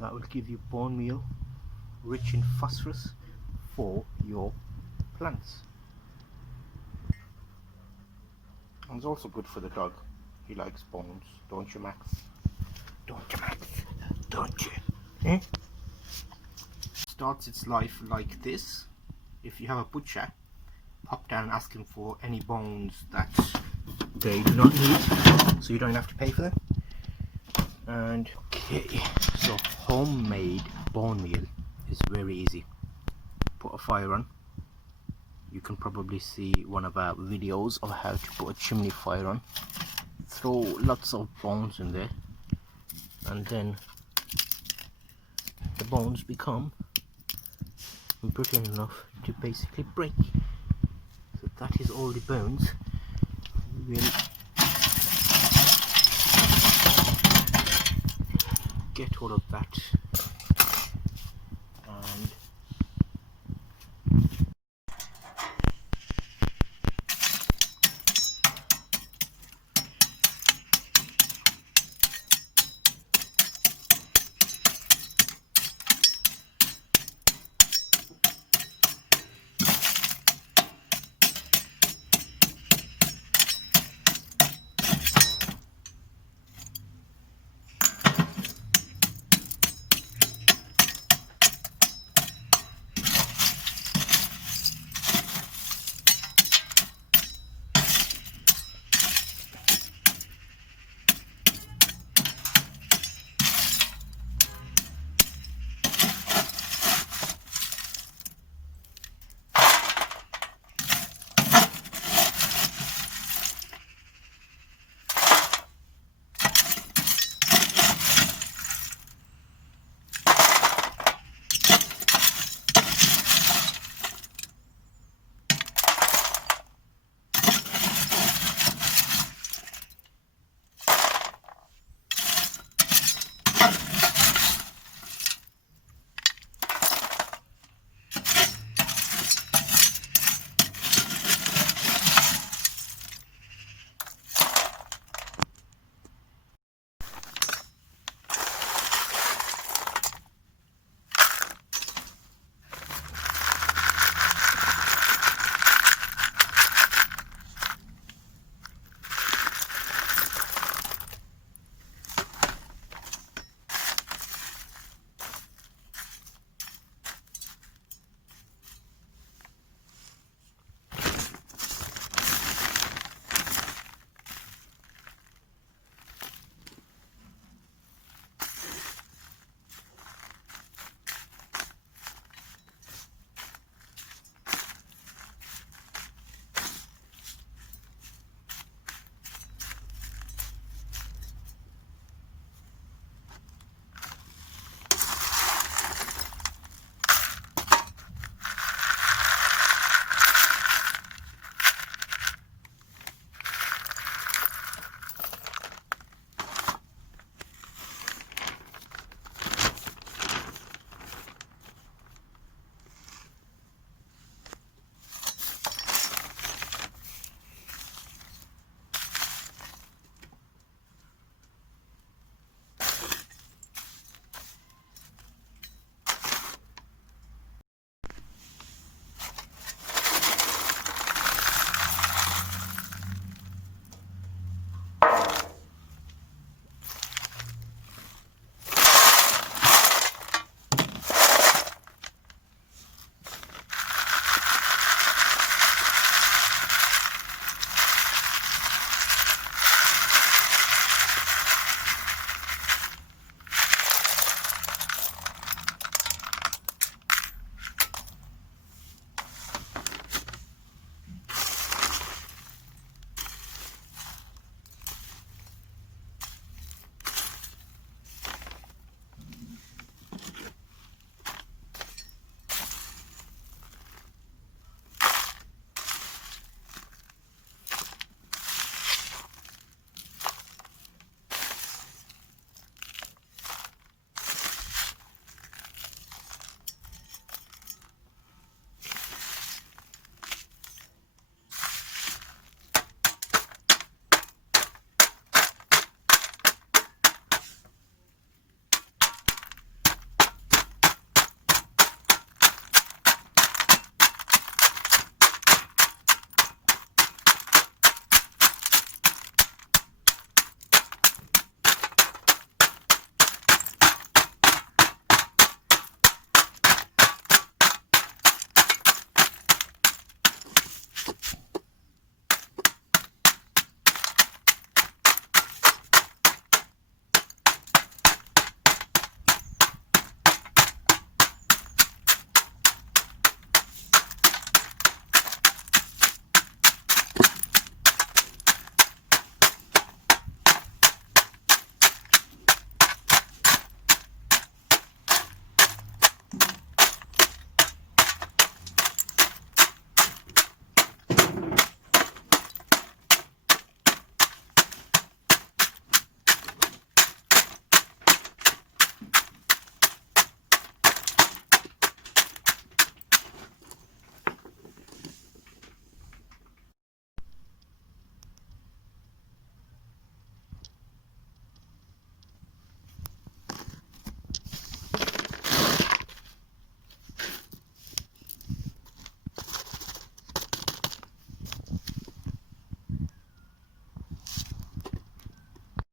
That will give you bone meal rich in phosphorus for your plants. And it's also good for the dog. He likes bones, don't you, Max? Don't you, Max? Don't you? Eh? Starts its life like this. If you have a butcher, pop down and ask him for any bones that they do not need, so you don't have to pay for them. And okay, so homemade bone meal is very easy. Put a fire on. You can probably see one of our videos of how to put a chimney fire on. Throw lots of bones in there, and then the bones become brittle enough to basically break. So that is all the bones. We'll get all of that